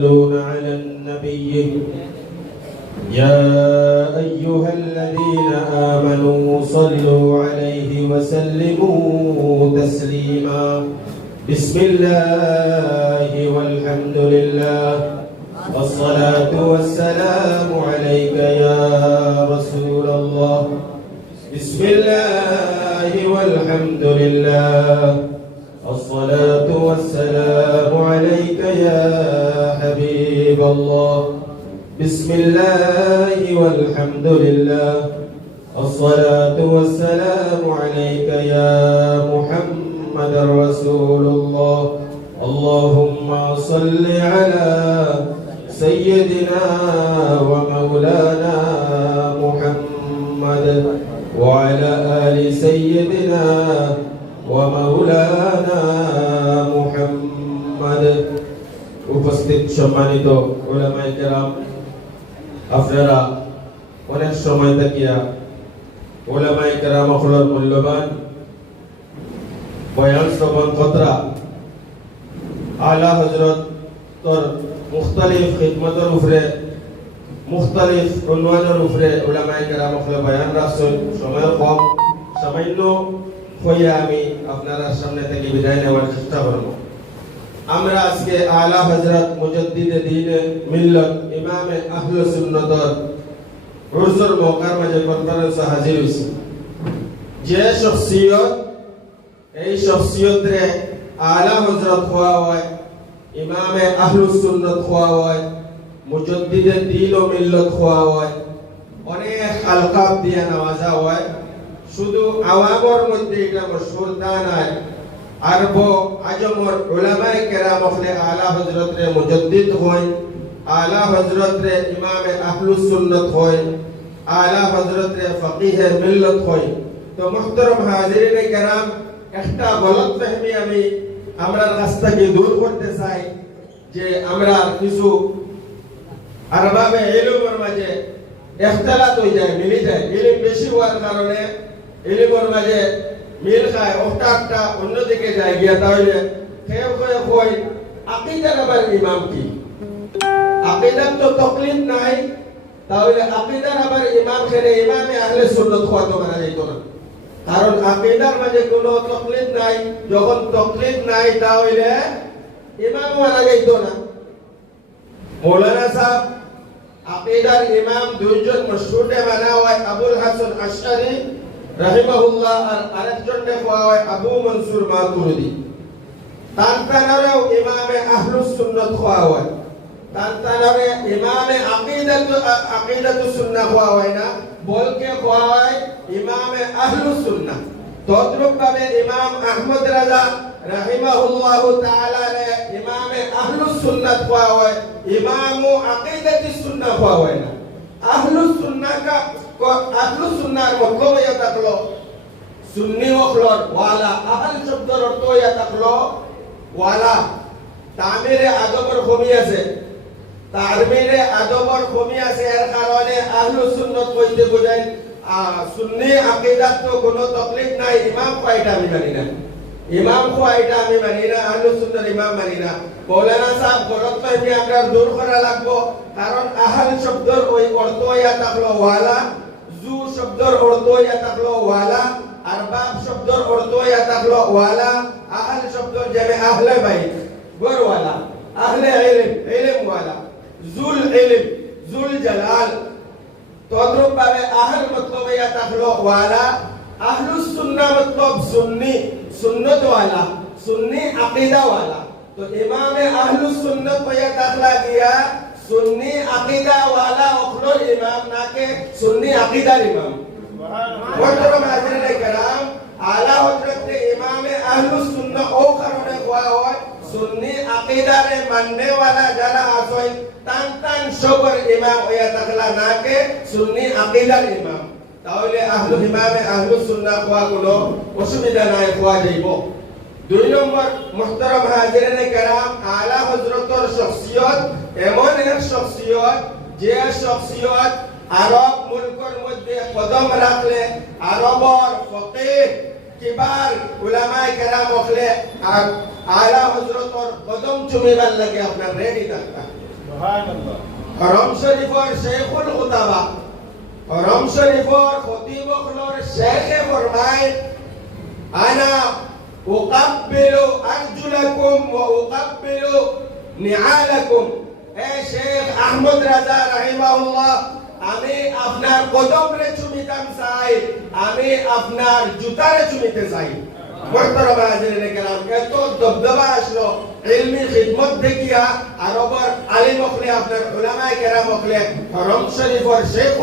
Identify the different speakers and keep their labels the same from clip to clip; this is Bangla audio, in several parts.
Speaker 1: يصلون على النبي. يا أيها الذين آمنوا صلوا عليه وسلموا تسليما. بسم الله والحمد لله. والصلاة والسلام عليك يا رسول الله. بسم الله والحمد لله. الصلاة والسلام عليك يا حبيب الله. بسم الله والحمد لله. الصلاة والسلام عليك يا محمد رسول الله. اللهم صل على سيدنا ومولانا محمد وعلى آل سيدنا ومولانا محمد. উপস্থিত সম্মানিত ওলামায়ে কেরাম আপনারা অনেক সময় থাকিয়া ওলামায়ে কেরাম মূল্যবান বয়ান শ্রবণ কতরা আলা হজরত তোর মুখতালিফ খিদমতের উপরে, মুখতালিফ উন্নয়নের উপরে ওলামায়ে কেরাম হলে বয়ান রাখছেন। সময় কম। সামান্য হইয়া আমি আপনারা সামনে থেকে বিদায় নেওয়ার চেষ্টা করব। আমরা আজকে আলা হযরত মুজাদ্দিদে দ্বীনে মিল্লত ইমামে আহলে সুন্নতর উরসুর মৌকার মাঝে কনফারেন্সে হাজির হইছি যে শখসিয়ত এই শখসিয়ত রে আলা হযরত হওয়া হয় ইমামে আহলে সুন্নত হওয়া হয় মুজাদ্দিদে দ্বীন ও মিল্লত হওয়া হয় অনেক আলকাব দিয়ে নামাজা হয় শুধু আওয়ামর মধ্যে এটা মশহুর তা নয় আরব আজমর উলামায়ে কেরাম হলে আলা হযরত রে মুজাদ্দিদ হয় আলা হযরত রে ইমাম আহলুস সুন্নাত হয় আলা হযরত রে ফকিহে মিল্লত হয় তো মুহতারাম হাজিরিন কেরাম, একটা গলত ফহমি আমি আমরা থেকে দূর করতে চাই যে আমরা কিছু আরবাবে ইলমের মাঝে ইখতিলাত হয়ে যায়, মিলি যায়। ইলম বেশি হওয়ার কারণে ইলমের মাঝে মিল খায় ওটাটা অন্যদিকে যায় গিয়া তাহলে খেয়ে খেয়ে কই আকিদার আবার ইমাম কি? আকিদার তো তকলিফ নাই, তাহলে আকিদার আবার ইমাম খেলে ইমামে আহলে সুন্নত হওয়া তো মানা যাইতো না। কারণ আকিদার মাঝে কোনো তকলিফ নাই, যখন তকলিফ নাই তাহলে ইমাম মানা যাইতো না। মৌলানা সাহেব আকিদার ইমাম দুইজন মশহুরে মানা হয়, আবুল হাসান আশআরি রাহিমাহুল্লাহ, আর আরেকজনকে কোয়া হয় আবু মনসুর মাতুরিদি। তানতানারেও ইমামে আহলুস সুন্নাত কোয়া হয়। তানতানারে ইমামে আকিদাত, আকিদাতু সুন্নাহ কোয়া হয় না বলকে কোয়া হয় ইমামে আহলুস সুন্নাহ। তদ্রুপ ভাবে ইমাম আহমদ রাজা রাহিমাহুল্লাহ তাআলা রে ইমামে আহলুস সুন্নাত কোয়া হয়, ইমামু আকিদাতুস সুন্নাহ আহলুস সুন্নাহর মতলব ইয়া থাকল? সুন্নি হকলর ওয়ালা আহল শব্দের অর্থ ইয়া থাকল, ওয়ালা। তামিরে আদবর কমি আছে। তারমিরে আদবর কমি আছে এর কারণে আহলুস সুন্নাত কইতে বোঝায় সুন্নি আকীদাত তো কোনো তকলিফ নাই, ইমাম কয়টা আমি মানি না। ইমাম কয়টা আমি মানি না আহলুস সুন্নাত ইমাম মানি না। মৌলানা সাহেব গলত ফাহমি আমরা দূর করা লাগবো, কারণ আহল শব্দের ওই অর্থ ইয়া থাকল ওয়ালা। শব্দের অর্থ ইয়া থাকল ওয়ালা আরবাব শব্দের অর্থ ইয়া থাকল ওয়ালা, আহল শব্দের যেমন আহলে বাইত গরওয়ালা আহলে ইলম ইলম ওয়ালা জুল ইলম, জুল জালাল। তদ্রুপ ভাবে আহল মতলব ইয়া থাকল ওয়ালা আহলুস সুন্নাহ মতলব সুন্নি সুন্নত ওয়ালা সুন্নি আকীদা ওয়ালা তো ইমামে আহলুস সুন্নাত ইয়া থাকলা গিয়া সুন্নি আকীদা ওয়ালা অখলো ইমাম নাকে সুন্নি আকীদার ইমাম মোহতরম হাজিরিন کرام আলা হযরত ইমামে আহলুস সুন্নাহ ও কারণে কোয়া হয় সুন্নি আকীদারে মাননে ওয়ালা যারা আসয় তান তান সবর ইমাম হইয়া থাকলা নাকে সুন্নি আকীদার ইমাম তাহলে আহলু ইমামে আহলুস সুন্নাহ কোয়া কোনো অসুবিধা নাই কোয়া যাইব দুই নম্বর মুহতারাম হাজিরিন کرام আলা হযরতর শখসিয়ত এমন এক শখসিয়ত যে শখসিয়ত আরব মুলকর মধ্যে কদম রাখলে আরবর ফকিহ কিবার উলামায়ে কেরাম হলে আলা হযরতর কদম চুমিবার লাগে আপনার রেডি থাকতা
Speaker 2: সুবহানাল্লাহ।
Speaker 1: হরম শরীফর শেখুল খুতাবা হরম শরীফর খতিব হলর শেখে ফরমায় আনা উকাব্বিলু আরজুলাকুম ওয়া উকাব্বিলু নিআলাকুম। শেখ আহমদ রাজা রাহিমাহুল্লাহ, আমি আপনার কদমরে চুমিতাম চাই, আমি আপনার জুতারে চুমিতে চাই। মোহতারাম হাজিরিন কেরাম এত দবদবা আসলো, ইলমি খিদমত দেখিয়া শেখ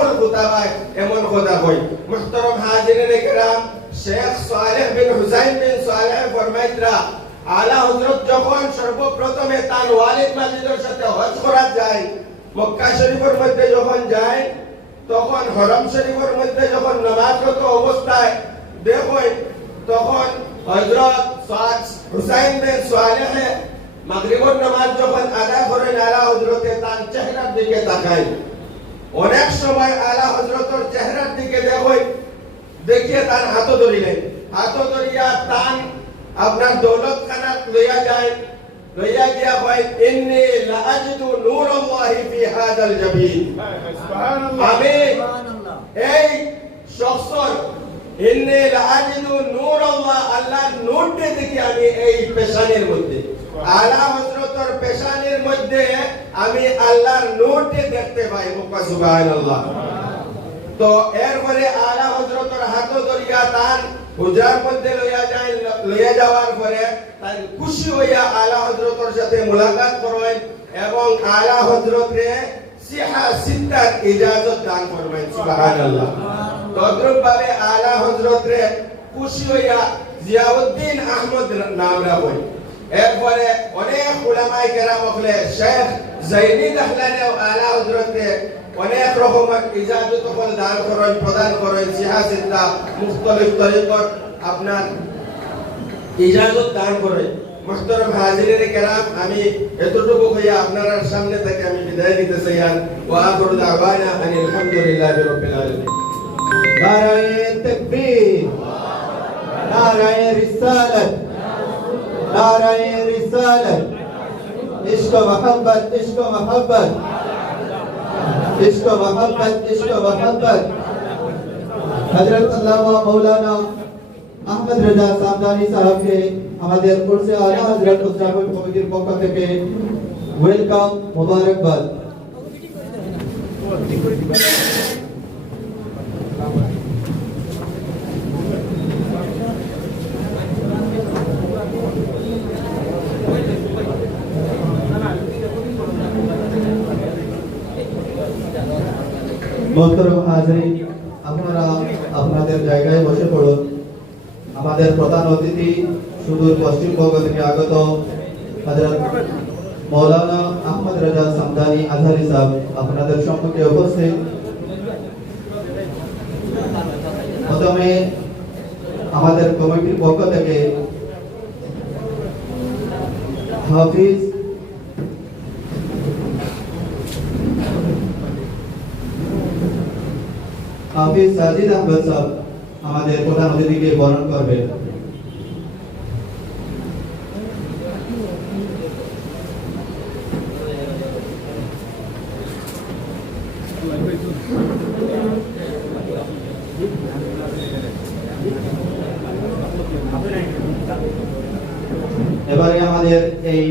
Speaker 1: আলা হযরত যখন সর্বপ্রথমে তার ওয়ালিদ মাজিদের সাথে হজ করা যায়, মক্কা শরীফের মধ্যে যখন যায়, তখন হরম শরীফের মধ্যে যখন নামাজরত অবস্থায় দেখেন তখন হযরত সাদ হুসাইন বিন সালেহ মাগরিবের নামাজ যখন আদায় করেন, আলা হযরতে তার চেহারার দিকে তাকায়। অনেক সময় আলা হযরতের চেহারার দিকে দেখেন দেখিয়ে তার হাত ধরিলেন। হাত ধরিয়া তান আপনার দৌলত খানা লইয়া যায় লইয়া গিয়া হয় ইন্নি লাআজিদু নূরাল্লাহি ফি হাদাল জাবিন।
Speaker 2: সুবহানাল্লাহ।
Speaker 1: আমি এই শখসর ইন্নি লাআজিদু নূরাল্লাহ আল্লাহর নূরকে দেখি আমি এই পেশানির মধ্যে। আলা হযরতের পেশানির মধ্যে আমি আল্লাহর নূরকে দেখতে পাই মুকা সুবহানাল্লাহ। তো এরপরে আলা হজরতের হাত ধরিয়া তান হুজরার মধ্যে লইয়া যায়, লইয়া যাওয়ার পরে তার খুশি হইয়া আলা হজরতের সাথে মুলাকাত করেন এবং আলা হজরতে সিহা সিদ্ধার ইজাজত দান করবেন, সুবহানাল্লাহ। তদ্রুপ ভাবে আলা হজরতে খুশি হইয়া জিয়াউদ্দিন আহমদ নাম রাখেন এরপরে অনেক উলামায়ে কেরাম হলে শেখ জাইনি দাখলানে আলা হজরতে অনেক রকমের ইজাজত তখন দান করেন প্রদান করেন সিহাসিল্লা মুখতলিফ তরিকত আপনার ইজাজত দান করেন محترم حاضرین کرام ہمیں اترکو خیا اپنا را سامنے تک ہمیں بدائی کی تسیان وآخر دعوانا ان الحمدللہ رب العالمین
Speaker 3: نعرہ تکبیر نعرہ رسالت نعرہ رسالت عشق و محبت عشق و محبت عشق و محبت عشق و محبت حضرت علامہ مولانا احمد رضا سامدانی صاحب کے ہمارے ارپور سے آیا حضرت اسلام المقدر موقع کے ویلکم مبارکباد মোহতরম হাজরিন আপনারা আপনাদের জায়গায় বসে পড়ুন। আমাদের প্রধান অতিথি সুদূর পশ্চিমবঙ্গ থেকে আগত মৌলানা আহমদ রাজা সামদানি সাহেব আপনাদের সম্মুখে উপস্থিত। প্রথমে আমাদের কমিটির পক্ষ থেকে হাফিজ হাফিজ সাজিদ আহমদ সাহেব আমাদের প্রধান অতিথিকে বরণ করবেন। এবারে আমাদের এই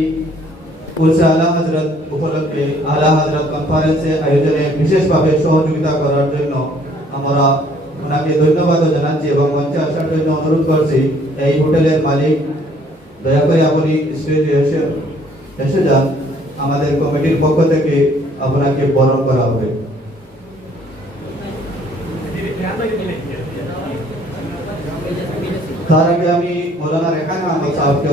Speaker 3: উলসে আলা হজরত উপলক্ষে আলা হজরত কনফারেন্সে আয়োজনে বিশেষভাবে সহযোগিতা করার জন্য আমরা ওনাকে ধন্যবাদ জানাচ্ছি এবং মঞ্চে আসার জন্য অনুরোধ করছি, এই হোটেলের মালিক, দয়া করে আপনি স্টেজে এসে এসে যান। আমাদের কমিটির পক্ষ থেকে আপনাকে বরণ করা হবে। তার আগে আমি মৌলানা রেখান আহমদ সাহেবকে